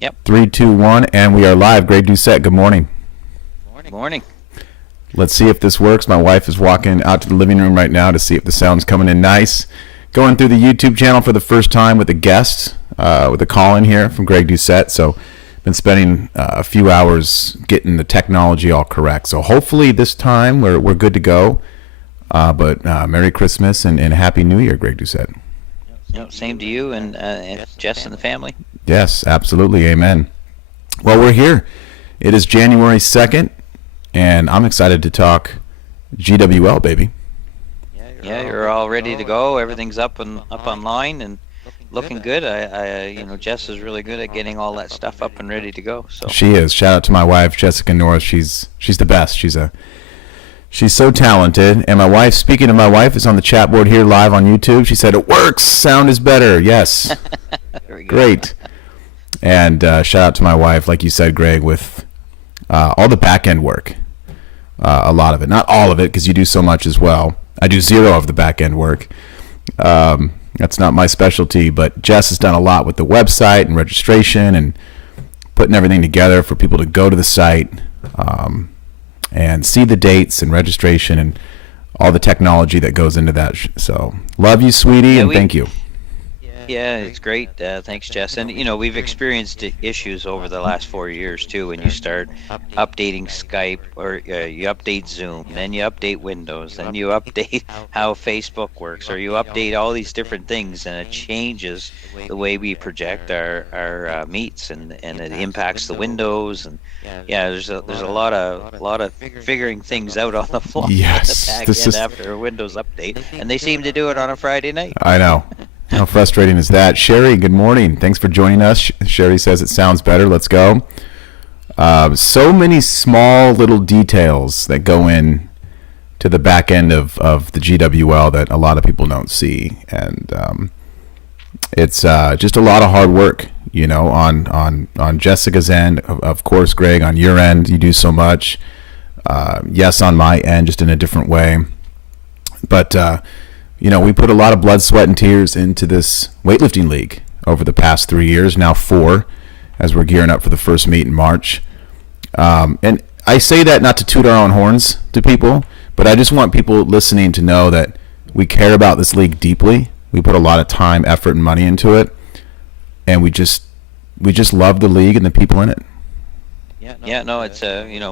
Yep. 3, 2, 1, and we are live. Greg Doucette, good morning. Morning. Let's see if this works. My wife is walking out to the living room right now to see if the sound's coming in nice. Going through the YouTube channel for the first time with a guest, with a call in here from Greg Doucette. So, been spending a few hours getting the technology all correct. So, hopefully this time we're good to go. But Merry Christmas and Happy New Year, Greg Doucette. Yep, same to you and Jess and the family. Yes, absolutely. Amen. Well, we're here. It is January 2nd, and I'm excited to talk GWL, baby. Yeah, you're all ready to go. Everything's up online and looking good. Jess is really good at getting all that stuff up and ready to go. So she is. Shout out to my wife, Jessica Norris. She's the best. She's so talented. And my wife, speaking of my wife, is on the chat board here live on YouTube. She said, it works. Sound is better. Yes. Great. And shout out to my wife, like you said, Greg, with all the back end work. A lot of it. Not all of it, because you do so much as well. I do zero of the back end work. That's not my specialty, but Jess has done a lot with the website and registration and putting everything together for people to go to the site and see the dates and registration and all the technology that goes into that. So love you, sweetie, and thank you. Yeah, it's great. Thanks, Jess. And, we've experienced issues over the last 4 years, too, when you start updating Skype or you update Zoom, then you update Windows, then you update how Facebook works, or you update all these different things, and it changes the way we project our meets, and it impacts the windows. And, there's a lot of figuring things out on the fly. Yes. At the back end after a Windows update, and they seem to do it on a Friday night. I know. How frustrating is that? Sherry, good morning. Thanks for joining us. Sherry says it sounds better. Let's go. So many small little details that go in to the back end of the GWL that a lot of people don't see. And it's just a lot of hard work, on Jessica's end. Of course, Greg, on your end, you do so much. Yes, on my end, just in a different way. But we put a lot of blood, sweat, and tears into this weightlifting league over the past 3 years, now 4, as we're gearing up for the first meet in March. And I say that not to toot our own horns to people, but I just want people listening to know that we care about this league deeply. We put a lot of time, effort, and money into it, and we just love the league and the people in it. It's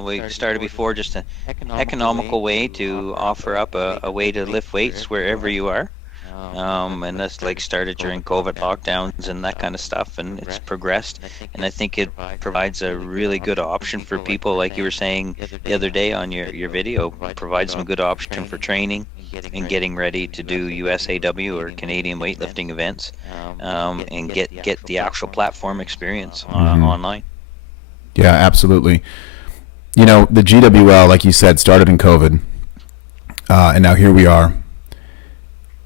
we started before just an economical way to offer up a way to lift weights wherever you are. And that's started during COVID lockdowns and that kind of stuff, and it's progressed. And I think it provides a really good option for people, like you were saying the other day on your video, provides them a good option for training and getting ready to do USAW or Canadian weightlifting events, and get the actual platform experience online. Yeah, absolutely. The GWL, like you said, started in COVID, and now here we are.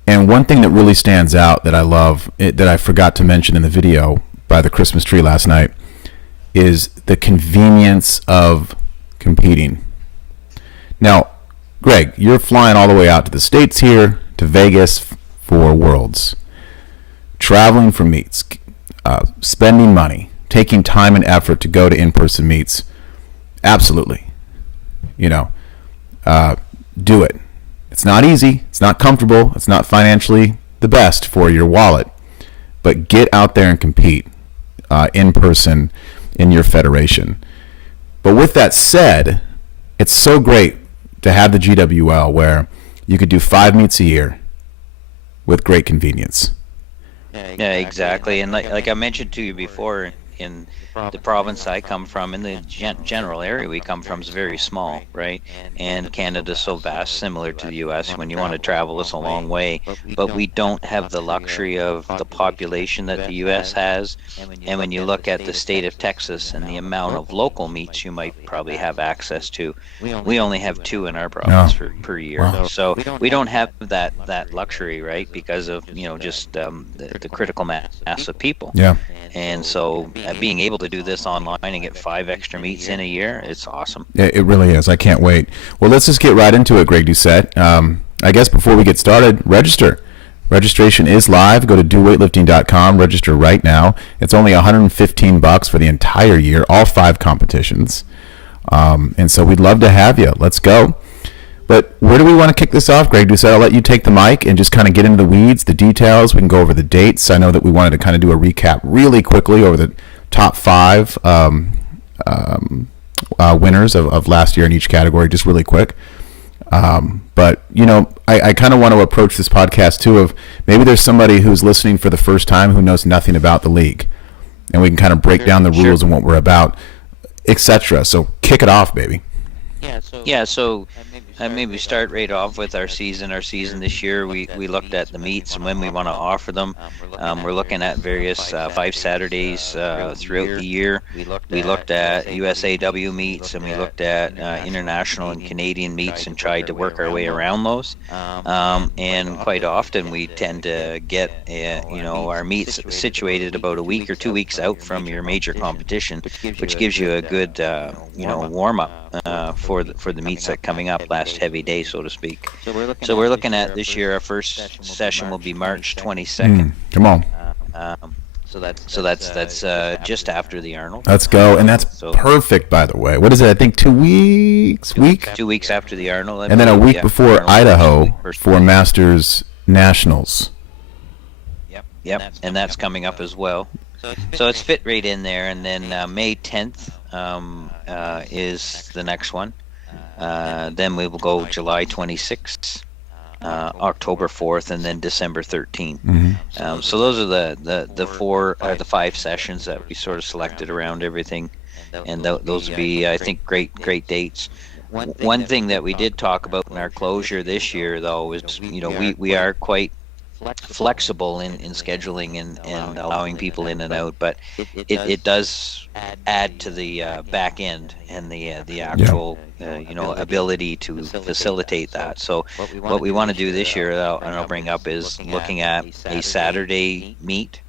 And one thing that really stands out that I love, that I forgot to mention in the video by the Christmas tree last night, is the convenience of competing. Now, Greg, you're flying all the way out to the States here, to Vegas for Worlds, traveling for meets, spending money, taking time and effort to go to in-person meets. Absolutely. Do it. It's not easy. It's not comfortable. It's not financially the best for your wallet. But get out there and compete in person in your federation. But with that said, it's so great to have the GWL where you could do 5 meets a year with great convenience. Yeah, exactly. And like I mentioned to you before, in the province I come from, in the general area we come from, is very small, right? And Canada's so vast, similar to the U.S. When you want to travel, it's a long way. But we don't have the luxury of the population that the U.S. has. And when you look at the state of Texas and the amount of local meets you might probably have access to, we only have 2 in our province per year. Wow. So we don't have that luxury, right? Because of just the critical mass of people. Yeah. And so being able to do this online and get 5 extra meets in a year, it's awesome. It really is. I can't wait. Well, let's just get right into it, Greg Doucette. I guess before we get started, register. Registration is live. Go to doweightlifting.com. Register right now. It's only $115 for the entire year, all 5 competitions. And so we'd love to have you. Let's go. But where do we want to kick this off, Greg? So I'll let you take the mic and just kind of get into the weeds, the details. We can go over the dates. I know that we wanted to kind of do a recap really quickly over the top 5 winners of last year in each category, just really quick. But, I kind of want to approach this podcast, too, of maybe there's somebody who's listening for the first time who knows nothing about the league. And we can kind of break down the rules and what we're about, etc. So kick it off, baby. Yeah, so maybe start right off with our season. Our season this year, we looked at the meets and when we want to offer them. We're looking at various 5 Saturdays throughout the year. We looked at USAW meets and we looked at international and Canadian meets and tried to work our way around those. And quite often we tend to get our meets situated about a week or 2 weeks out from your major competition, which gives you a good warm up for the meets that coming up, last heavy day, so to speak. So we're looking at this year, our first session will be March 22nd. Come on. So that's just after the Arnold. Let's go, and that's perfect, by the way. What is it? I think 2 weeks. 2 weeks after the Arnold, and then a week before Idaho for Masters Nationals. Yep, and that's coming up as well. So it's fit right in there, and then May 10th is the next one. Then we will go July 26th, October 4th, and then December 13th. So those are the 5 sessions that we sort of selected around everything, and those will be, I think, great dates. One thing that we did talk about in our closure this year, though, is we are quite flexible in scheduling and allowing people in and out, but it does add to the back end and the actual ability to facilitate that. So what we want to do this year, and I'll bring up, is looking at a Saturday meet.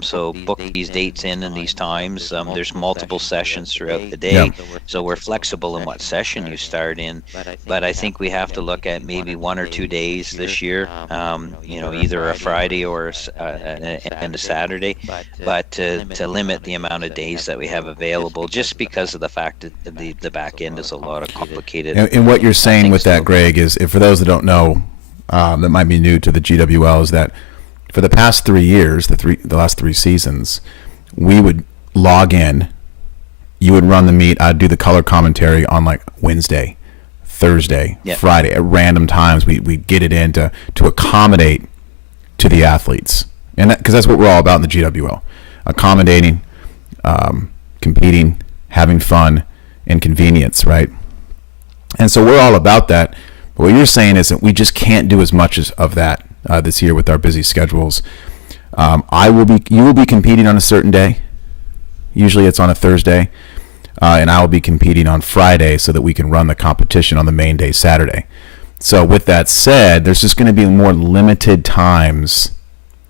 So book these dates in and these times. There's multiple sessions throughout the day, so we're flexible in what session you start in. But I think we have to look at maybe 1 or 2 days this year, either a Friday or and a Saturday, but to limit the amount of days that we have available, just because of the fact that the back end is a lot of complicated. And what you're saying with that, Greg, is, if for those that don't know, that might be new to the GWL, is that for the past 3 years, the last 3 seasons, we would log in, you would run the meet, I'd do the color commentary on like Wednesday, Thursday, Friday, at random times. We'd get it in to accommodate to the athletes. And because that's what we're all about in the GWL, accommodating, competing, having fun, and convenience, right? And so we're all about that. But what you're saying is that we just can't do as much of that this year with our busy schedules. You will be competing on a certain day. Usually it's on a Thursday, and I will be competing on Friday so that we can run the competition on the main day, Saturday. So with that said, there's just going to be more limited times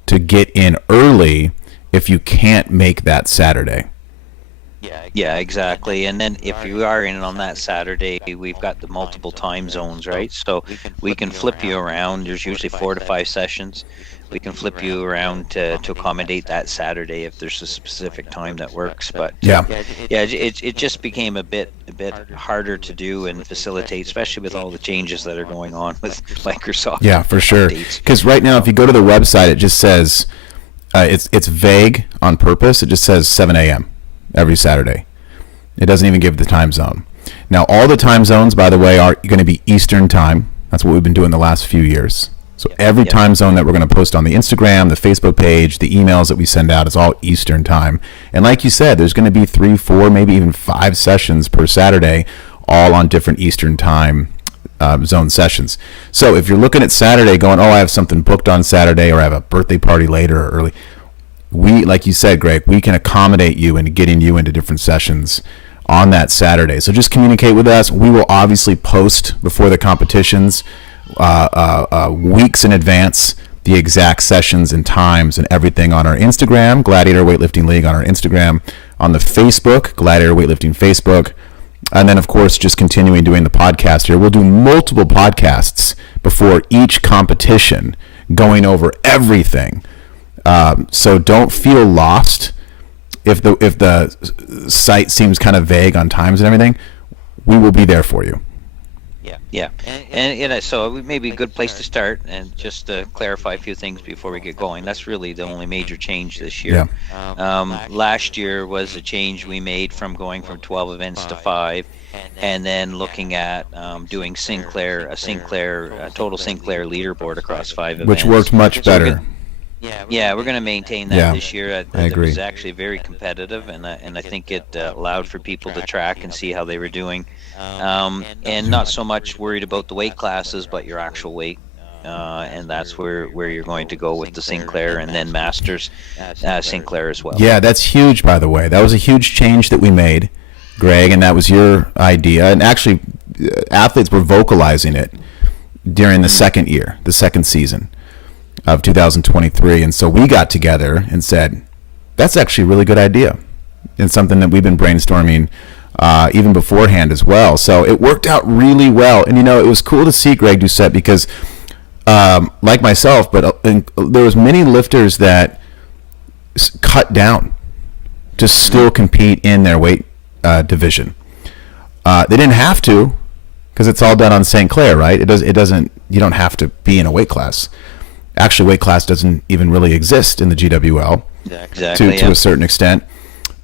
to get in early if you can't make that Saturday. Yeah, exactly. And then if you are in on that Saturday, we've got the multiple time zones, right? So we can flip you around. There's usually 4 to 5 sessions. We can flip you around to accommodate that Saturday if there's a specific time that works. But it just became a bit harder to do and facilitate, especially with all the changes that are going on with Microsoft. Yeah, for sure. Because right now, if you go to the website, it just says it's vague on purpose. It just says 7 a.m. every Saturday. It doesn't even give the time zone. Now, all the time zones, by the way, are going to be Eastern time. That's what we've been doing the last few years. So every time zone that we're going to post on the Instagram, the Facebook page, the emails that we send out is all Eastern time. And like you said, there's going to be 3, 4, maybe even 5 sessions per Saturday, all on different Eastern time zone sessions. So if you're looking at Saturday going, I have something booked on Saturday, or I have a birthday party later or early, we, like you said, Greg, we can accommodate you into getting you into different sessions on that Saturday. So just communicate with us. We will obviously post before the competitions weeks in advance the exact sessions and times and everything on our Instagram, Gladiator Weightlifting League on our Instagram, on the Facebook, Gladiator Weightlifting Facebook, and then, of course, just continuing doing the podcast here. We'll do multiple podcasts before each competition, going over everything. So don't feel lost if the site seems kind of vague on times and everything. We will be there for you. Yeah, and so maybe a good place to start, and just to clarify a few things before we get going. That's really the only major change this year. Last year was a change we made from going from 12 events to 5, and then looking at doing a total Sinclair leaderboard across 5 events, which worked much better. Yeah, we're going to maintain that this year. I agree. It was actually very competitive, and I think it allowed for people to track and see how they were doing, and not so much worried about the weight classes, but your actual weight, and that's where you're going to go with the Sinclair, and then Masters Sinclair as well. Yeah, that's huge, by the way. That was a huge change that we made, Greg, and that was your idea. And actually, athletes were vocalizing it during the second season of 2023, and so we got together and said, that's actually a really good idea, and something that we've been brainstorming even beforehand as well. So it worked out really well, and it was cool to see Greg Doucette, because like myself, but there was many lifters that cut down to still compete in their weight division. They didn't have to, because it's all done on St. Clair, right? It doesn't. You don't have to be in a weight class. Actually, weight class doesn't even really exist in the GWL to a certain extent.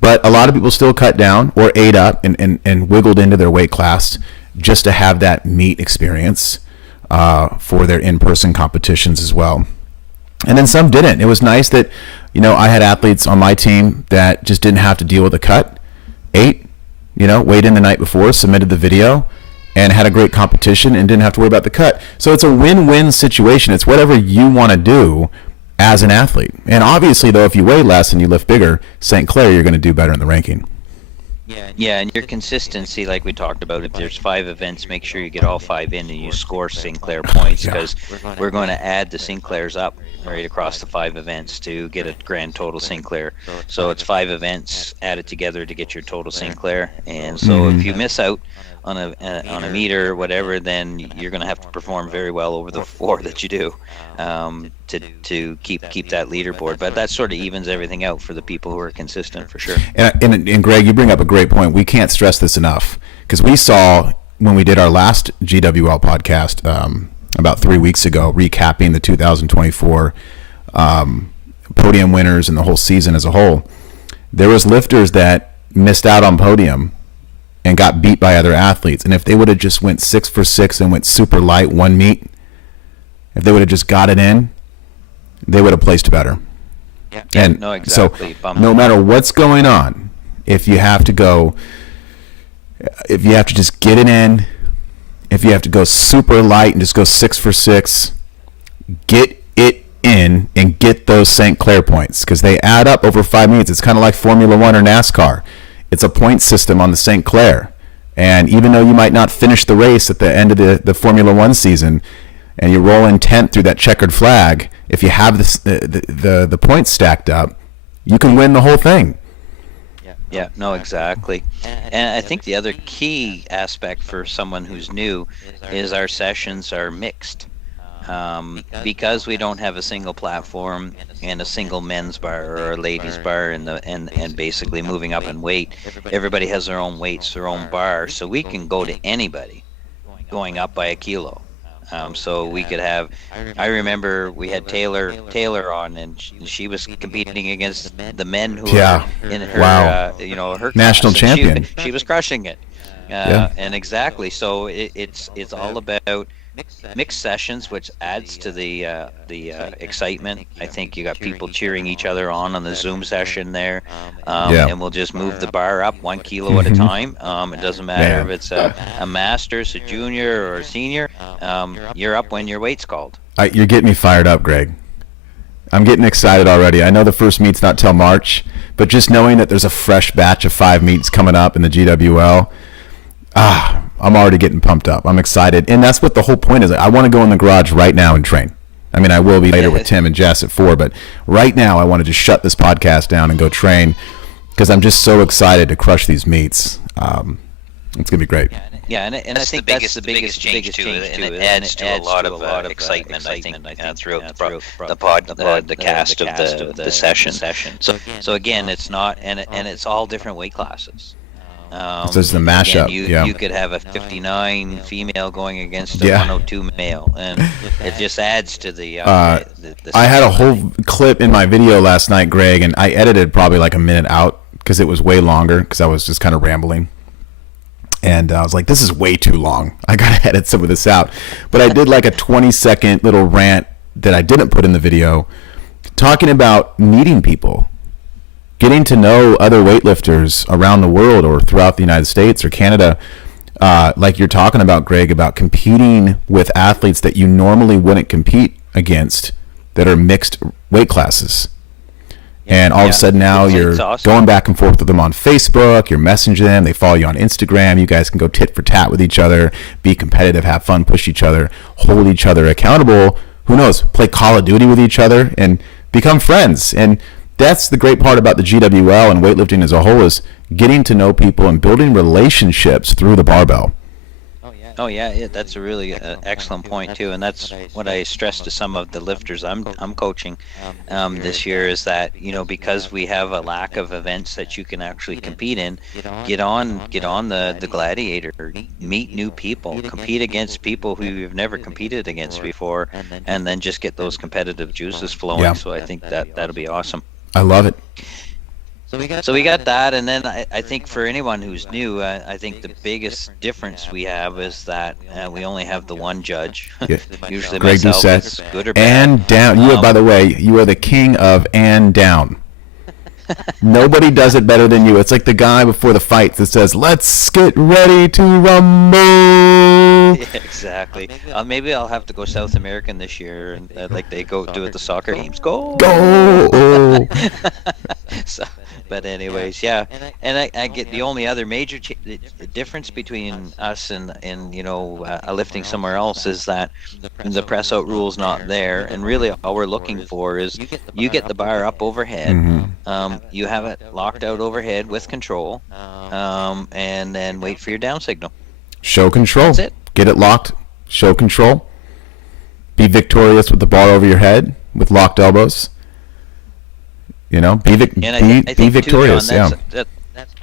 But a lot of people still cut down or ate up and wiggled into their weight class just to have that meet experience for their in-person competitions as well. And then some didn't. It was nice that, I had athletes on my team that just didn't have to deal with a cut, ate, weighed in the night before, submitted the video, and had a great competition and didn't have to worry about the cut. So it's a win-win situation. It's whatever you want to do as an athlete. And obviously, though, if you weigh less and you lift bigger, St. Clair, you're going to do better in the ranking. Yeah, and your consistency, like we talked about, if there's 5 events, make sure you get all 5 in and you score Sinclair points, because we're going to add the Sinclairs up right across the 5 events to get a grand total Sinclair. So it's 5 events added together to get your total Sinclair. And so if you miss out on a meter or whatever, then you're going to have to perform very well over the 4 that you do to keep that leaderboard. But that sort of evens everything out for the people who are consistent, for sure. And Greg, you bring up a great point. We can't stress this enough, because we saw when we did our last GWL podcast about 3 weeks ago, recapping the 2024 podium winners and the whole season as a whole, there was lifters that missed out on podium and got beat by other athletes. And if they would have just went 6 for 6 and went super light one meet, if they would have just got it in, they would have placed better. Yeah, and no, exactly. So no matter what's going on, if you have to just get it in, if you have to go super light and just go 6 for 6, get it in and get those St. Clair points, because they add up over 5 meets. It's kind of like Formula One or NASCAR. It's a point system on the St. Clair. And even though you might not finish the race at the end of the Formula One season, and you're rolling 10th through that checkered flag, if you have the points stacked up, you can win the whole thing. Yeah, no, exactly. And I think the other key aspect for someone who's new is our sessions are mixed. Because we don't have a single platform and a single men's bar or a ladies bar, and basically moving up in weight, everybody has their own weights, their own bar, so we can go to anybody going up by a kilo. So we could have, I remember we had Taylor on, and she was competing against the men who were in her, her national champion. She was crushing it. And exactly. So it's all about mixed sessions, which adds to the excitement. I think you got people cheering each other on the Zoom session there, and we'll just move the bar up 1 kilo at a time. It doesn't matter if it's a master's, a junior, or a senior. You're up when your weight's called. You're getting me fired up, Greg. I'm getting excited already. I know the first meet's not till March, but just knowing that there's a fresh batch of 5 meets coming up in the GWL, I'm already getting pumped up. I'm excited. And that's what the whole point is. I want to go in the garage right now and train. I mean, I will be later with Tim and Jess at 4, but right now I want to just shut this podcast down and go train, because I'm just so excited to crush these meets. It's gonna be great. Yeah, and I think that's the biggest change too, and it adds to a lot of excitement. I think throughout the cast of the session. So again, it's not, and it's all different weight classes. So it's the mashup. Again, you could have a 59 female going against a 102 male, and it just adds to the I had a whole clip in my video last night, Greg, and I edited probably like a minute out because it was way longer because I was just kind of rambling. And I was like, this is way too long. I got to edit some of this out. But I did like a 20-second little rant that I didn't put in the video talking about meeting people, getting to know other weightlifters around the world or throughout the United States or Canada. Like you're talking about, Greg, about competing with athletes that you normally wouldn't compete against that are mixed weight classes. And all of a sudden now you're awesome. Going back and forth with them on Facebook, you're messaging them, they follow you on Instagram, you guys can go tit for tat with each other, be competitive, have fun, push each other, hold each other accountable, who knows, play Call of Duty with each other and become friends. And that's the great part about the GWL and weightlifting as a whole is getting to know people and building relationships through the barbell. Oh yeah, that's a really excellent point too, and that's what I stress to some of the lifters I'm coaching this year is that because we have a lack of events that you can actually compete in, get on the Gladiator, meet new people, compete against people who you've never competed against before, and then just get those competitive juices flowing. Yeah. So I think that'll be awesome. I love it. So we got that, and then I think for anyone who's new, I think the biggest difference we have is that we only have the one judge. Yeah. Usually Greg myself, Doucette. it's good or bad. And down. You are, by the way, you are the king of and down. Nobody does it better than you. It's like the guy before the fight that says, "Let's get ready to rumble." Yeah, exactly. Maybe I'll have to go South American this year, and like they go do at the soccer games. Go. So, but anyways, yeah, and I get the only other major the difference between us and lifting somewhere else is that the press out rule's not there, and really all we're looking for is you get the bar up overhead, you have it locked out overhead with control, and then wait for your down signal. Show control. That's it. Get it locked. Show control. Be victorious with the bar over your head with locked elbows. Be victorious. Too, John,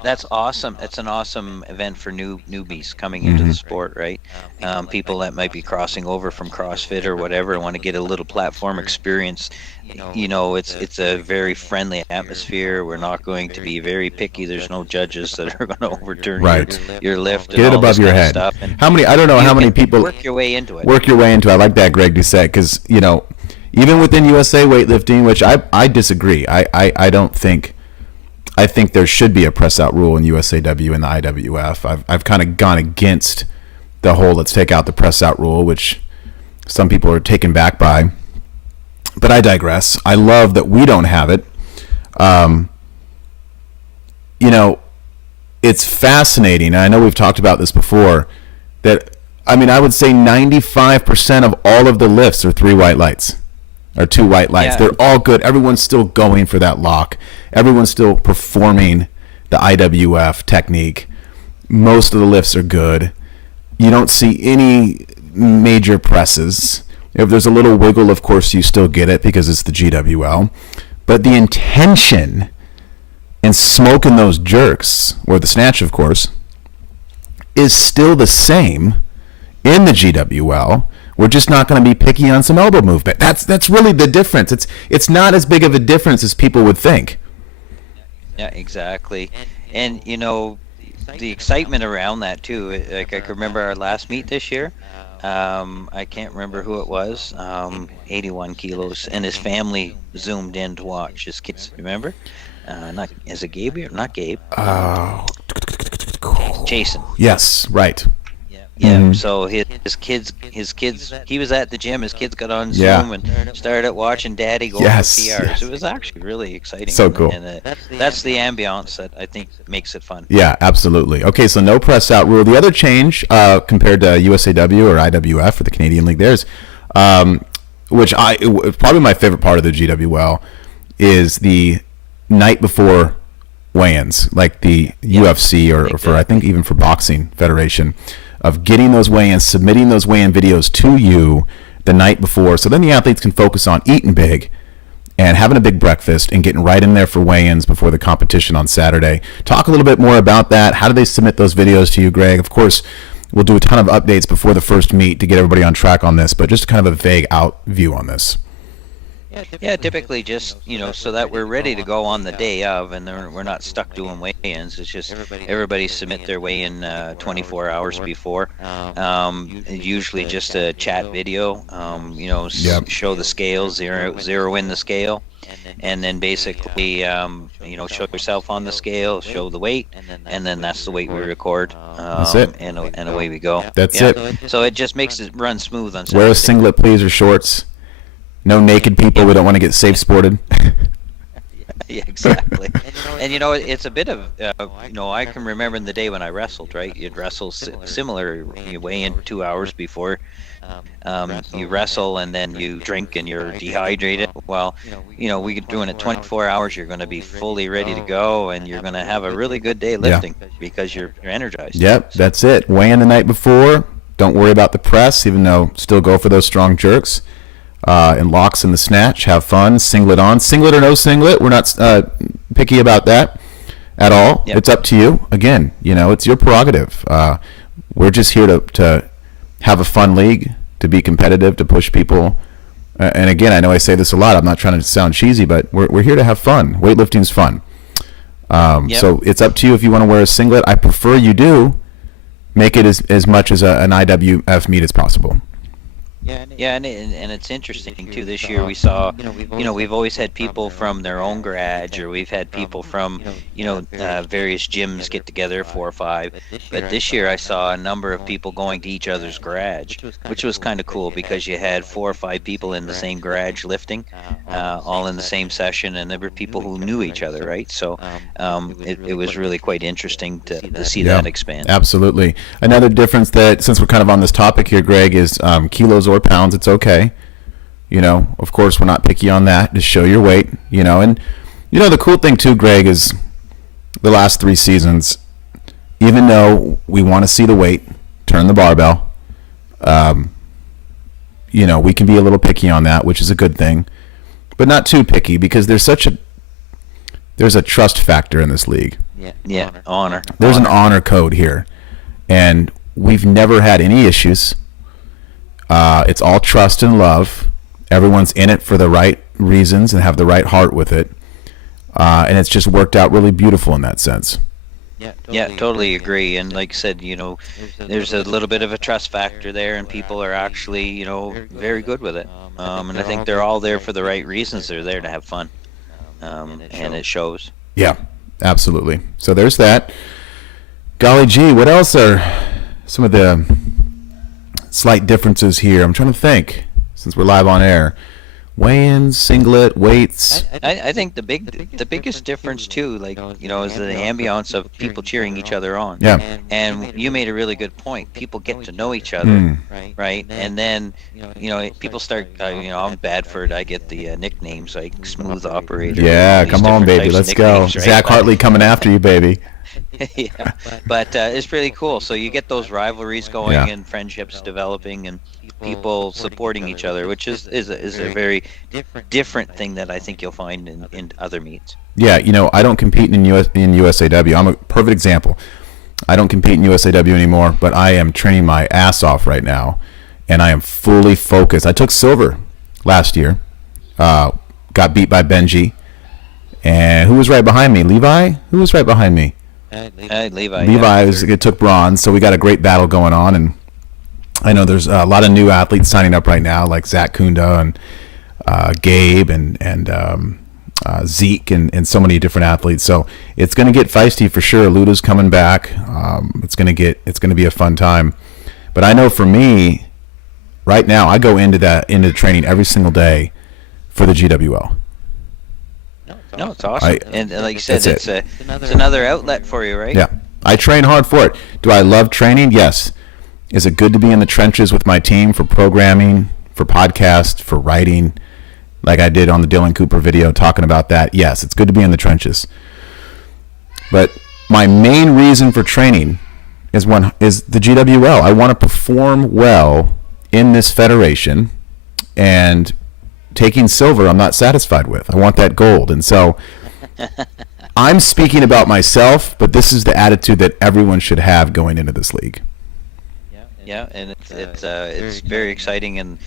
that's awesome. It's an awesome event for newbies coming into the sport, right? People that might be crossing over from CrossFit or whatever and want to get a little platform experience. It's a very friendly atmosphere. We're not going to be very picky. There's no judges that are going to overturn your lift. Get it above your head. Stuff. How many? I don't know how many people work your way into it. I like that, Greg Doucette, because even within USA weightlifting, which I disagree. I don't think. I think there should be a press out rule in USAW and the IWF. I've kind of gone against the whole let's take out the press out rule, which some people are taken back by. But I digress. I love that we don't have it. It's fascinating, and I know we've talked about this before, that, I would say 95% of all of the lifts are 3 white lights, or 2 white lights. Yeah. They're all good. Everyone's still going for that lock. Everyone's still performing the IWF technique. Most of the lifts are good. You don't see any major presses. If there's a little wiggle, of course, you still get it because it's the GWL. But the intention in smoking those jerks, or the snatch, of course, is still the same in the GWL. We're just not going to be picky on some elbow movement. That's really the difference. It's not as big of a difference as people would think. Yeah, exactly. And the excitement around that too. Like I can remember our last meet this year. I can't remember who it was. 81 kilos, and his family zoomed in to watch his kids. Remember? Is it Gabe or not Gabe? Jason. Yes, right. Yeah. So his kids. He was at the gym. His kids got on Zoom and started watching Daddy go over PRs. Yes. It was actually really exciting. So cool. And that's the ambiance that I think makes it fun. Yeah, absolutely. Okay, so no press out rule. The other change compared to USAW or IWF for the Canadian League, there's which probably my favorite part of the GWL is the night before weigh-ins, like the UFC or for I think even for Boxing Federation, of getting those weigh-ins, submitting those weigh-in videos to you the night before, so then the athletes can focus on eating big and having a big breakfast and getting right in there for weigh-ins before the competition on Saturday. Talk a little bit more about that. How do they submit those videos to you, Greg? Of course, we'll do a ton of updates before the first meet to get everybody on track on this, but just kind of a vague out view on this. Yeah, typically just, so that we're ready to go on the day of, and then we're not stuck doing weigh-ins. It's just everybody submit their weigh-in 24 hours before. Usually just a chat video, show the scale, zero in the scale, and then basically, show yourself on the scale, show the weight, and then that's the weight we record. That's it. And away we go. That's it. So it just makes it run smooth on Saturday. Wear a singlet, please, or shorts. No naked people. We don't want to get safe sported. Yeah, exactly. And it's a bit of, I can remember in the day when I wrestled, right? You'd wrestle similar. You weigh in 2 hours before. You wrestle and then you drink and you're dehydrated. Well, we're doing it 24 hours. You're going to be fully ready to go, and you're going to have a really good day lifting because you're energized. Yep, that's it. Weigh in the night before. Don't worry about the press, even though still go for those strong jerks. And locks in the snatch. Have fun. Singlet on. Singlet or no singlet. We're not picky about that at all. Yep. It's up to you. Again, it's your prerogative. We're just here to have a fun league, to be competitive, to push people. And again, I know I say this a lot. I'm not trying to sound cheesy, but we're here to have fun. Weightlifting's fun. So it's up to you if you want to wear a singlet. I prefer you make it as much as an IWF meet as possible. Yeah, and it's interesting too. This year we saw, we've always had people from their own garage, or we've had people from, various gyms get together, 4 or 5. But this year I saw a number of people going to each other's garage, which was kind of cool because you had 4 or 5 people in the same garage lifting, all in the same session, and there were people who knew each other, right? So it was really quite interesting to see that expand. Absolutely. Another difference that, since we're kind of on this topic here, Greg, is kilos or pounds. It's okay. Of course, we're not picky on that. Just show your weight, and the cool thing too, Greg, is the last 3 seasons, even though we want to see the weight, turn the barbell, we can be a little picky on that, which is a good thing, but not too picky, because there's a trust factor in this league. Yeah. Honor. There's an honor code here, and we've never had any issues. It's all trust and love. Everyone's in it for the right reasons and have the right heart with it. And it's just worked out really beautiful in that sense. Yeah, totally agree. And like I said, there's a little bit of a trust factor there, and people are actually, very good with it. And I think they're all there for the right reasons. They're there to have fun. And it shows. Yeah, absolutely. So there's that. Golly gee, what else are some of the slight differences here? I'm trying to think, since we're live on air. Weigh-ins, singlet, weights. I think the biggest difference too, is the ambiance of people cheering each other on. Yeah. And you made a really good point. People get to know each other, right? And then, people start. I'm bad for it. I get the nicknames like Smooth Operator. Yeah, come on, baby, let's go. Right? Zach Hartley coming after you, baby. Yeah, but it's really cool. So you get those rivalries going and friendships developing and people supporting each other, which is a very different thing that I think you'll find in other meets. Yeah, I don't compete in USAW. I'm a perfect example. I don't compete in USAW anymore, but I am training my ass off right now, and I am fully focused. I took silver last year, got beat by Benji, and who was right behind me? Levi? Who was right behind me? Levi took bronze, so we got a great battle going on, and I know there's a lot of new athletes signing up right now, like Zach Kunda and Gabe and Zeke and so many different athletes. So it's going to get feisty for sure. Luda's coming back. It's going to be a fun time. But I know for me, right now, I go into training every single day for the GWL. No, it's awesome. And like you said, it's another outlet for you, right? Yeah. I train hard for it. Do I love training? Yes. Is it good to be in the trenches with my team for programming, for podcast, for writing, like I did on the Dylan Cooper video talking about that? Yes, it's good to be in the trenches. But my main reason for training is the GWL. I want to perform well in this federation, and taking silver I'm not satisfied with. I want that gold. And so I'm speaking about myself, but this is the attitude that everyone should have going into this league. Yeah, and it's very exciting, and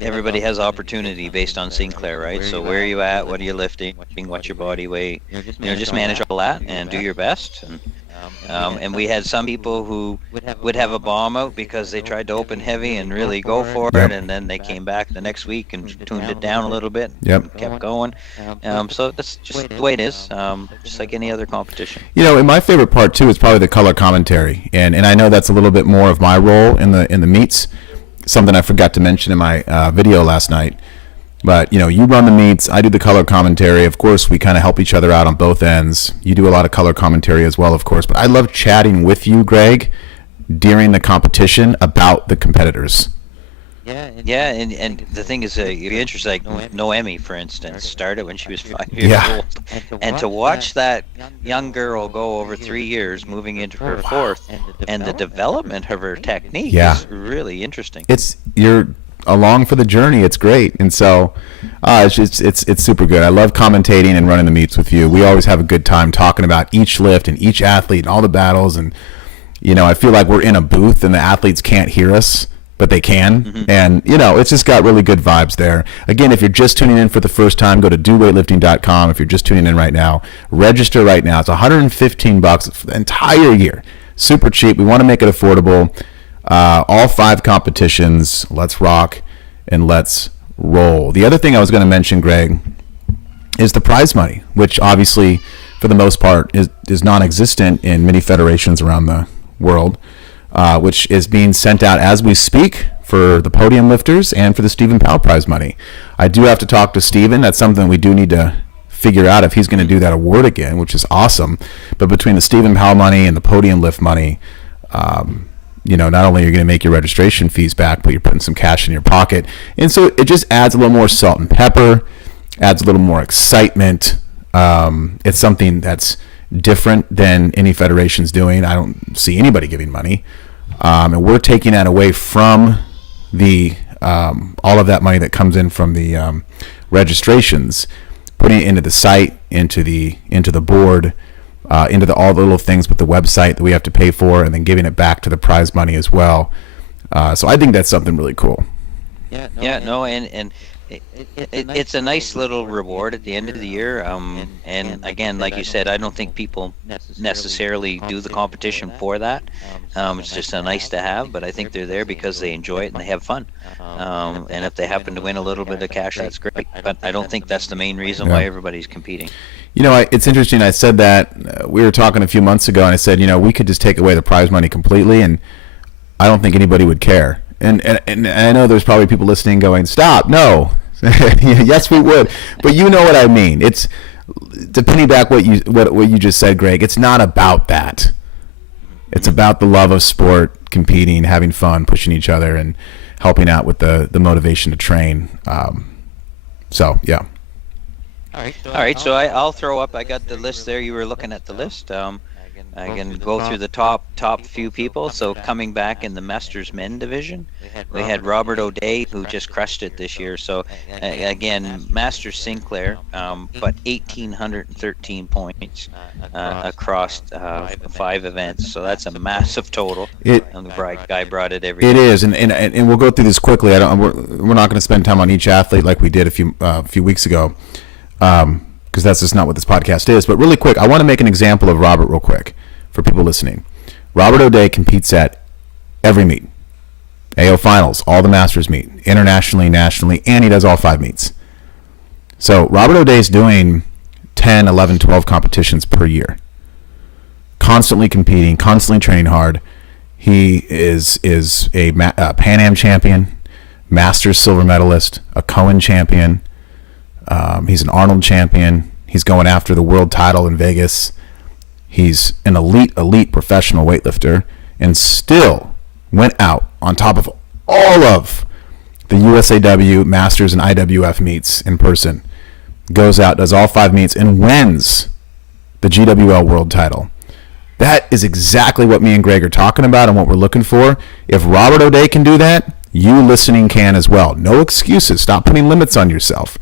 everybody has opportunity based on Sinclair, right? So where are you at? What are you lifting? What's your body weight? Just manage all that and do your best. And we had some people who would have a bomb out because they tried to open heavy and really go for it, and then they came back the next week and tuned it down a little bit and kept going. So that's just the way it is, just like any other competition. And my favorite part too is probably the color commentary, and I know that's a little bit more of my role in the meets, something I forgot to mention in my video last night. But, you run the meets, I do the color commentary. Of course, we kind of help each other out on both ends. You do a lot of color commentary as well, of course. But I love chatting with you, Greg, during the competition about the competitors. Yeah, and the thing is, you're interested, like Noemi, for instance, started when she was 5 years old. And to watch that young girl go over 3 years, moving into her fourth, and the development of her technique is really interesting. You're along for the journey. It's great. And so it's super good. I love commentating and running the meets with you. We always have a good time talking about each lift and each athlete and all the battles. And I feel like we're in a booth and the athletes can't hear us, but they can. Mm-hmm. And it's just got really good vibes there. Again, if you're just tuning in for the first time, go to doweightlifting.com. If you're just tuning in right now, register right now. It's $115 for the entire year. Super cheap. We want to make it affordable. All 5 competitions. Let's rock and let's roll. The other thing I was going to mention, Greg, is the prize money, which obviously for the most part is non-existent in many federations around the world, which is being sent out as we speak for the podium lifters and for the Stephen Powell prize money. I do have to talk to Stephen. That's something we do need to figure out if he's going to do that award again, which is awesome. But between the Stephen Powell money and the podium lift money, not only are you going to make your registration fees back, but you're putting some cash in your pocket. And so it just adds a little more salt and pepper, adds a little more excitement. It's something that's different than any federation's doing. I don't see anybody giving money. And we're taking that away from the all of that money that comes in from the registrations, putting it into the site, into the board, into all the little things with the website that we have to pay for, and then giving it back to the prize money as well. So I think that's something really cool. And it's a nice little reward at the end of the year. And again, like you said, I don't think people necessarily do the competition for that. It's just a nice to have, but I think they're there because they enjoy it and they have fun. And if they happen to win a little bit of cash, that's great. But I don't think that's the main reason why everybody's competing. It's interesting. I said that we were talking a few months ago, and I said, we could just take away the prize money completely, and I don't think anybody would care. And I know there's probably people listening going, stop, no. Yes, we would. But you know what I mean. It's to piggyback what you just said, Greg. It's not about that. It's about the love of sport, competing, having fun, pushing each other, and helping out with the motivation to train. So, yeah. All right. So I'll throw up. I got the list there. You were looking at the list. I can go through the top few people. So coming back in the Masters Men division, we had Robert O'Day, who just crushed it this year. So again, Masters Sinclair, but 1,813 points across 5 events. So that's a massive total. And the guy brought it every year. It is, and we'll go through this quickly. We're not going to spend time on each athlete like we did a few weeks ago. Because that's just not what this podcast is. But really quick, I want to make an example of Robert real quick for people listening. Robert O'Day competes at every meet. AO Finals, all the Masters meet, internationally, nationally, and he does all 5 meets. So Robert O'Day's doing 10, 11, 12 competitions per year. Constantly competing, constantly training hard. He is a Pan Am champion, Masters silver medalist, a Cohen champion. He's an Arnold champion. He's going after the world title in Vegas. He's an elite professional weightlifter, and still went out on top of all of the USAW, Masters, and IWF meets in person. Goes out, does all 5 meets, and wins the GWL world title. That is exactly what me and Greg are talking about and what we're looking for. If Robert O'Day can do that, you listening can as well. No excuses. Stop putting limits on yourself.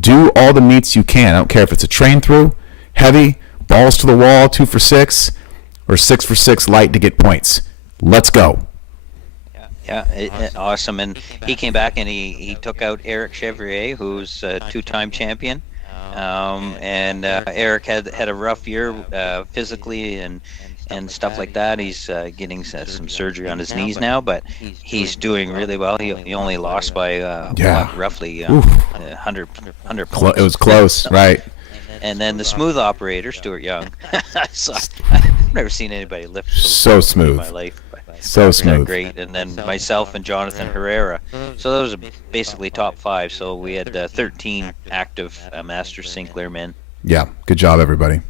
Do all the meets you can. I don't care if it's a train through, heavy, balls to the wall, 2 for 6, or 6 for 6 light to get points. Let's go. Awesome. And he came back and he took out Eric Chevrier, who's a 2-time champion. And Eric had a rough year physically and stuff like that. He's getting some surgery on his knees now, but he's doing really well. He only lost by roughly 100 points. It was close, right? And then the smooth operator, Stuart Young. So I've never seen anybody lift so smooth in my life. So smooth. Great. And then myself and Jonathan Herrera. So those are basically top 5. So we had 13 active Master Sinclair men. Yeah. Good job, everybody.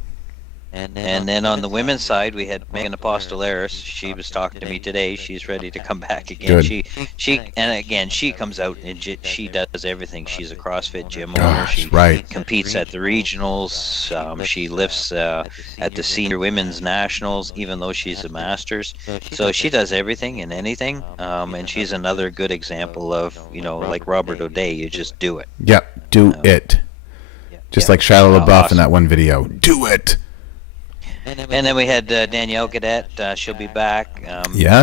And then on the women's side, we had Megan Apostolaris. She was talking to me today. She's ready to come back again. Good. She comes out and she does everything. She's a CrossFit gym owner. She competes at the regionals. She lifts at the senior women's nationals, even though she's a masters. So she does everything and anything. And she's another good example of, like Robert O'Day, you just do it. Yep, do it. Just like Shia LaBeouf in that one video. Do it. And then we had Danielle Gadet. She'll be back.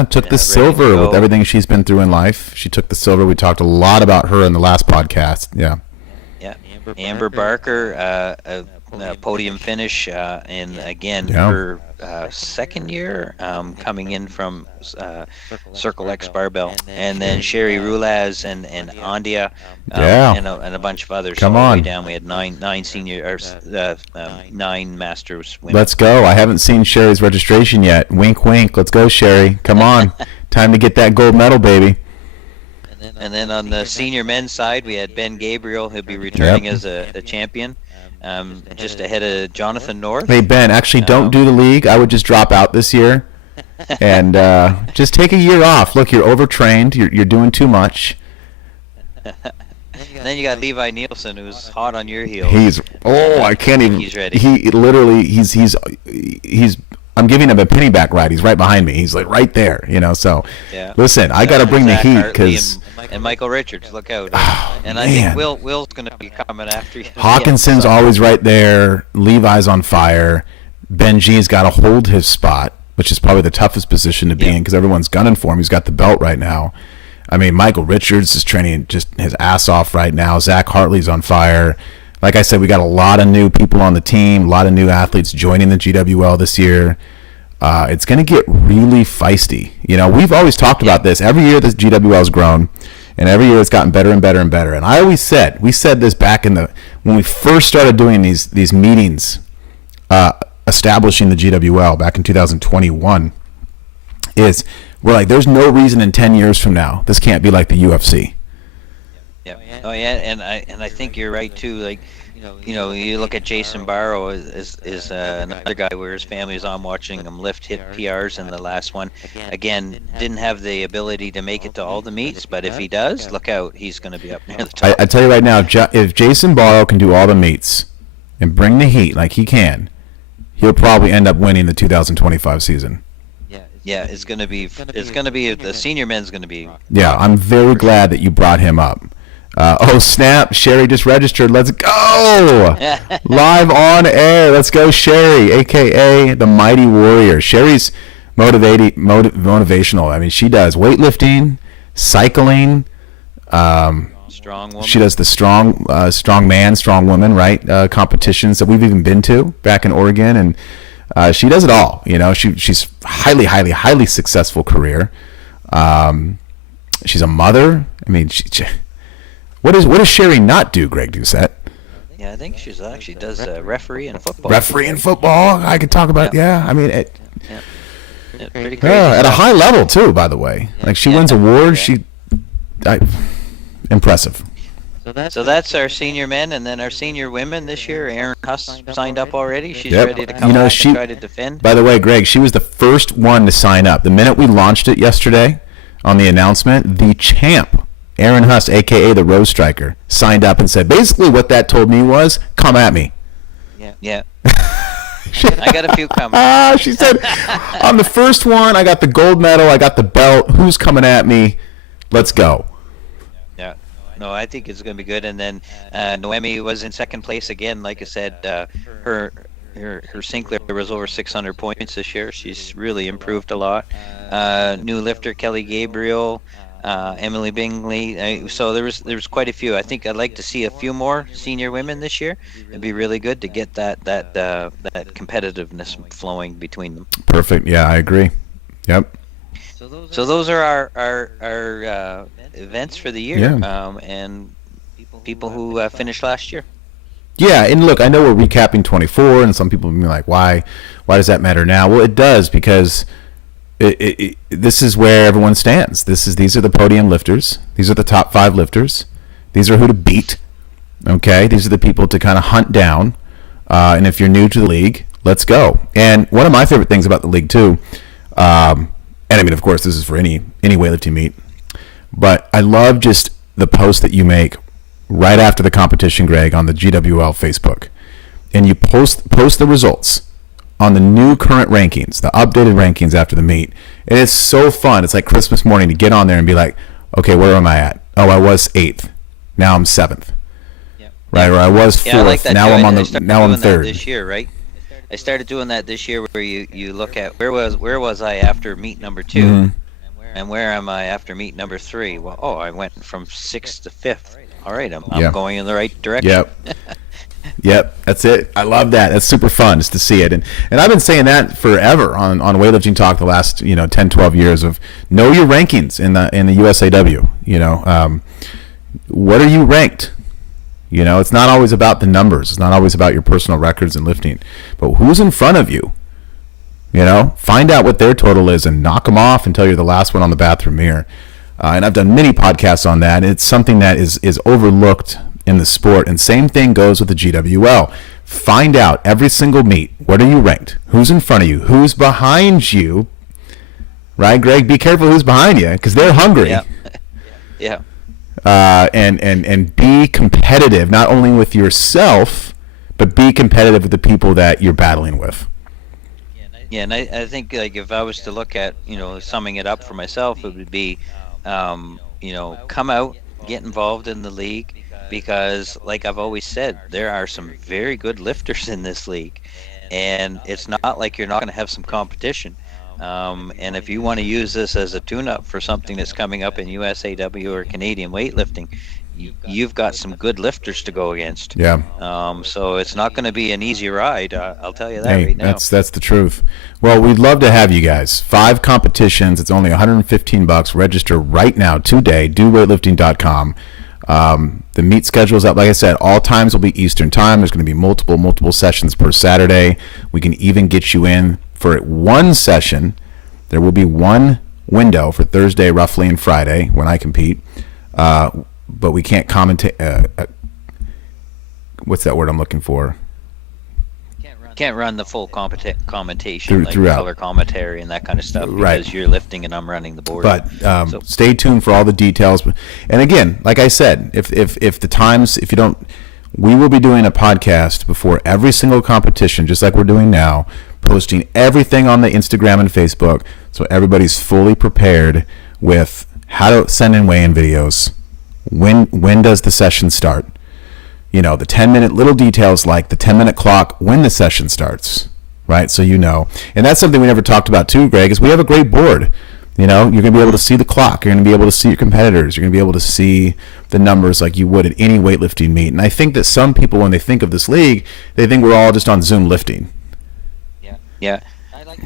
Took the silver with everything she's been through in life. She took the silver. We talked a lot about her in the last podcast. Yeah. Amber Barker, a podium finish, and again her second year coming in from Circle X Barbell, and then Sherry Rulaz and Andia, and a bunch of others. Come on. on. All the way down, we had nine senior or 9 masters women. Let's go. I haven't seen Sherry's registration yet. Wink, wink. Let's go, Sherry. Come on. Time to get that gold medal, baby. And then on the senior men's side, we had Ben Gabriel, who'll be returning as a champion, just ahead of Jonathan North. Hey, Ben, actually don't do the league. I would just drop out this year and just take a year off. Look, you're overtrained. You're doing too much. And then you got Levi Nielsen, who's hot on your heels. I can't even. He's ready. He literally, he's. I'm giving him a penny back ride. He's right behind me. He's like right there, So listen, I got to bring the heat because. And Michael Richards, look out. And I think Will's going to be coming after you. Hawkinson's always right there. Levi's on fire. Benji's got to hold his spot, which is probably the toughest position to be in because everyone's gunning for him. He's got the belt right now. I mean, Michael Richards is training just his ass off right now. Zach Hartley's on fire. Like I said, we got a lot of new people on the team, a lot of new athletes joining the GWL this year. It's going to get really feisty. We've always talked about this. Every year this GWL's grown, and every year it's gotten better and better and better. And I always said, we said this back when we first started doing these meetings, establishing the GWL back in 2021, is we're like, there's no reason in 10 years from now this can't be like the UFC. And I think you're right too. Like, you look at Jason Barrow is another guy where his family is on watching him hit PRs in the last one. Again, didn't have the ability to make it to all the meets, but if he does, look out, he's going to be up near the top. I tell you right now, if Jason Barrow can do all the meets and bring the heat like he can, he'll probably end up winning the 2025 season. Yeah, it's going to be the senior men's going to be. Yeah, I'm very glad that you brought him up. Snap, Sherry just registered. Let's go. Live on air. Let's go, Sherry, a.k.a. the Mighty Warrior. Sherry's motivational. I mean, she does weightlifting, cycling. Strong woman. She does the strong man, strong woman, right? Competitions that we've even been to back in Oregon. And she does it all. She's highly successful career. She's a mother. I mean, what does Sherry not do, Greg Doucette? Yeah, I think she actually does referee in football. Referee in football? I could talk about, I mean, pretty crazy at a high level, too, by the way. Like, she wins awards. Impressive. So that's our senior men, and then our senior women this year. Erin Huss signed up already. She's ready to come back and try to defend. By the way, Greg, she was the first one to sign up. The minute we launched it yesterday on the announcement, the champ, Erin Huss, a.k.a. the Rose Striker, signed up and said, basically what that told me was, come at me. Yeah. I got a few coming. She said, on the first one, I got the gold medal, I got the belt. Who's coming at me? Let's go. Yeah. No, I think it's going to be good. And then Noemi was in second place again. Like I said, her Sinclair was over 600 points this year. She's really improved a lot. New lifter Kelly Gabriel, Emily Bingley. So there was quite a few. I think I'd like to see a few more senior women this year. It'd be really good to get that competitiveness flowing between them. Perfect. Yeah, I agree. Yep. So those are our events for the year, and people who finished last year. Yeah, and look, I know we're recapping 24, and some people will be like, why does that matter now? Well, it does, because this is where everyone stands. These are the podium lifters. These are the top 5 lifters. These are who to beat. Okay, these are the people to kind of hunt down. And if you're new to the league, let's go. And one of my favorite things about the league too, and I mean, of course, this is for any weightlifting meet, but I love just the post that you make right after the competition, Greg, on the GWL Facebook, and you post the results on the new current rankings, the updated rankings after the meet. And it's so fun. It's like Christmas morning to get on there and be like, okay, where am I at? Oh, I was 8th. Now I'm 7th. Yep. Right? Or I was 4th. I like that now too. I'm on the now I'm 3rd. This year, right? I started doing that this year, where you look at where was I after meet number 2, and where am I after meet number 3? Well, I went from 6th to 5th. All right, I'm going in the right direction. Yep. Yep, that's it. I love that. That's super fun just to see it. And I've been saying that forever on Weightlifting Talk the last 10, 12 years of know your rankings in the USAW. What are you ranked? It's not always about the numbers. It's not always about your personal records and lifting. But who's in front of you? Find out what their total is and knock them off until you're the last one on the bathroom mirror. And I've done many podcasts on that. It's something that is overlooked in the sport, and same thing goes with the GWL. Find out every single meet, what are you ranked? Who's in front of you? Who's behind you? Right, Greg? Be careful who's behind you, because they're hungry. Yeah. And be competitive, not only with yourself, but be competitive with the people that you're battling with. Yeah, and I think, like, if I was to look at, summing it up for myself, it would be, come out, get involved in the league, because, like I've always said, there are some very good lifters in this league, and it's not like you're not going to have some competition. And if you want to use this as a tune-up for something that's coming up in USAW or Canadian weightlifting, you've got some good lifters to go against. Yeah. So it's not going to be an easy ride. I'll tell you that right now. That's the truth. Well, we'd love to have you guys. 5 competitions. It's only $115. Register right now today. DoWeightlifting.com. The meet schedule's up. Like I said, all times will be Eastern time. There's going to be multiple sessions per Saturday. We can even get you in for one session. There will be one window for Thursday, roughly, and Friday when I compete. But we can't commentate. What's that word I'm looking for? Can't run the full commentation, like throughout. Color commentary and that kind of stuff, because right. You're lifting and I'm running the board. But stay tuned for all the details. And again, like I said, if the times, if you don't, we will be doing a podcast before every single competition, just like we're doing now, posting everything on the Instagram and Facebook, so everybody's fully prepared with how to send in weigh-in videos. When does the session start? The 10-minute little details, like the 10-minute clock when the session starts, right? So and that's something we never talked about too, Greg, is we have a great board. You're going to be able to see the clock. You're going to be able to see your competitors. You're going to be able to see the numbers like you would at any weightlifting meet. And I think that some people, when they think of this league, they think we're all just on Zoom lifting. Yeah.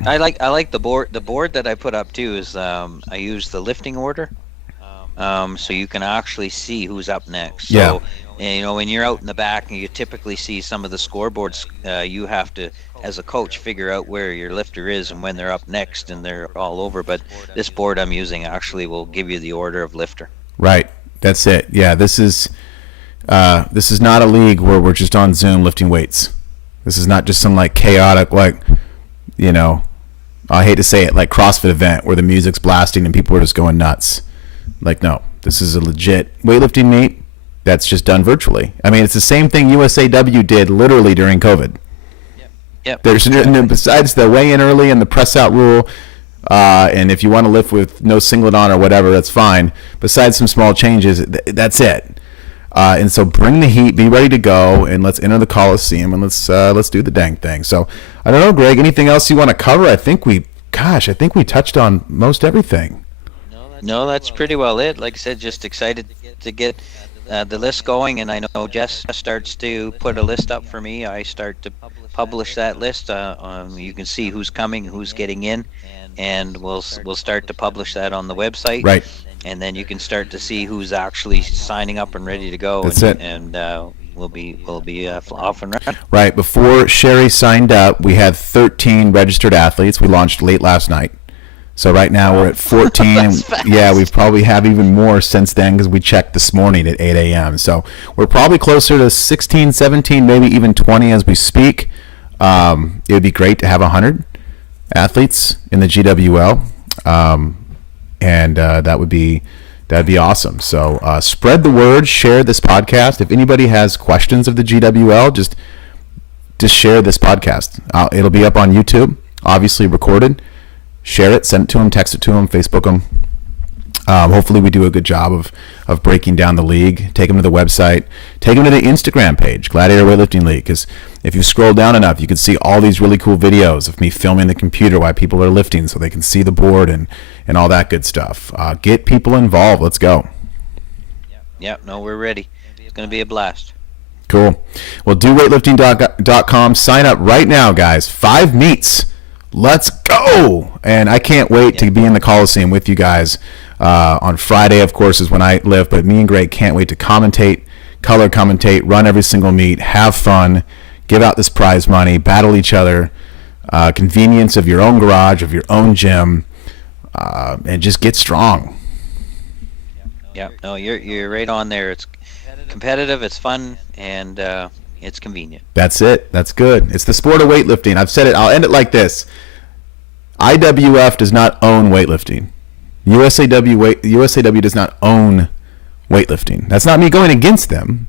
I like the board. The board that I put up too is I use the lifting order, so you can actually see who's up next. Yeah. So, and, when you're out in the back and you typically see some of the scoreboards, you have to, as a coach, figure out where your lifter is and when they're up next, and they're all over. But this board I'm using actually will give you the order of lifter. Right. That's it. Yeah. This is not a league where we're just on Zoom lifting weights. This is not just some like chaotic, I hate to say it, like CrossFit event where the music's blasting and people are just going nuts. No, this is a legit weightlifting meet that's just done virtually. I mean, it's the same thing USAW did literally during COVID. Yep. There's besides the weigh in early and the press out rule, and if you want to lift with no singlet on or whatever, that's fine. Besides some small changes, that's it. And so bring the heat, be ready to go, and let's enter the Coliseum and let's do the dang thing. So I don't know, Greg, anything else you want to cover? I think we touched on most everything. No, that's pretty well it. Like I said, just excited to get the list going, and I know Jess starts to put a list up for me. I start to publish that list. You can see who's coming, who's getting in, and we'll start to publish that on the website. Right. And then you can start to see who's actually signing up and ready to go. That's it. And we'll be off and running. Right. Before Sherry signed up, we had 13 registered athletes. We launched late last night. So right now we're at 14. And yeah, we probably have even more since then because we checked this morning at 8 a.m. So we're probably closer to 16, 17, maybe even 20 as we speak. It would be great to have 100 athletes in the GWL. And that'd be awesome. So spread the word, share this podcast. If anybody has questions of the GWL, just share this podcast. It'll be up on YouTube, obviously recorded. Share it, send it to them, text it to them, Facebook them. Hopefully we do a good job of breaking down the league. Take them to the website. Take them to the Instagram page, Gladiator Weightlifting League, because if you scroll down enough, you can see all these really cool videos of me filming the computer while people are lifting so they can see the board and all that good stuff. Get people involved. Let's go. Yeah, no, we're ready. It's going to be a blast. Cool. Well, doweightlifting.com. Sign up right now, guys. 5 meets. Let's go. And I can't wait to be in the Coliseum with you guys. On Friday, of course, is when I live, but me and Greg can't wait to commentate, color commentate, run every single meet, have fun, give out this prize money, battle each other, convenience of your own garage, of your own gym, and just get strong. Yeah, no, you're right on there. It's competitive, it's fun, and it's convenient. That's it. That's good. It's the sport of weightlifting. I've said it. I'll end it like this. IWF does not own weightlifting. USAW does not own weightlifting. That's not me going against them.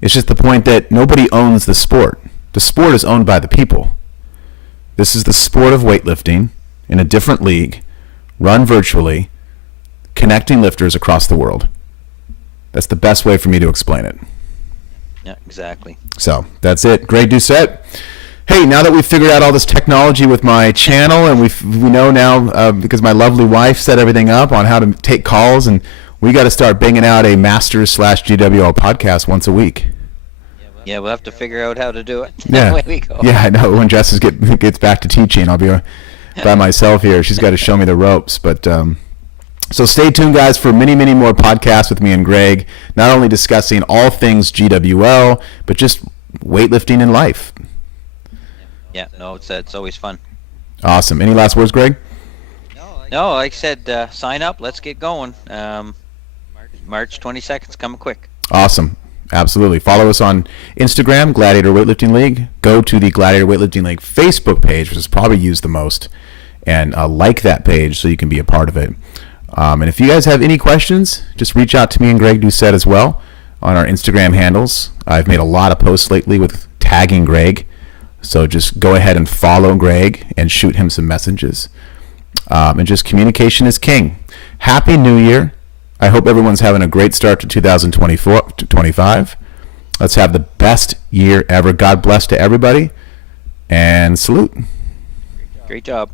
It's just the point that nobody owns the sport. The sport is owned by the people. This is the sport of weightlifting in a different league, run virtually, connecting lifters across the world. That's the best way for me to explain it. Yeah, exactly. So that's it. Greg Doucette. Hey, now that we've figured out all this technology with my channel, and we know now because my lovely wife set everything up on how to take calls, and we got to start banging out a Masters/GWL podcast once a week. Yeah, we'll have to figure out how to do it. Yeah, Away we go. Yeah, I know. When Jess gets back to teaching, I'll be by myself here. She's got to show me the ropes, but. So stay tuned, guys, for many, many more podcasts with me and Greg, not only discussing all things GWL, but just weightlifting in life. Yeah, no, it's always fun. Awesome. Any last words, Greg? No, like I said, sign up. Let's get going. March 22nd is coming quick. Awesome. Absolutely. Follow us on Instagram, Gladiator Weightlifting League. Go to the Gladiator Weightlifting League Facebook page, which is probably used the most, and like that page so you can be a part of it. And if you guys have any questions, just reach out to me and Greg Doucette as well on our Instagram handles. I've made a lot of posts lately with tagging Greg, so just go ahead and follow Greg and shoot him some messages. And just communication is king. Happy New Year. I hope everyone's having a great start to 2025. Let's have the best year ever. God bless to everybody, and salute. Great job.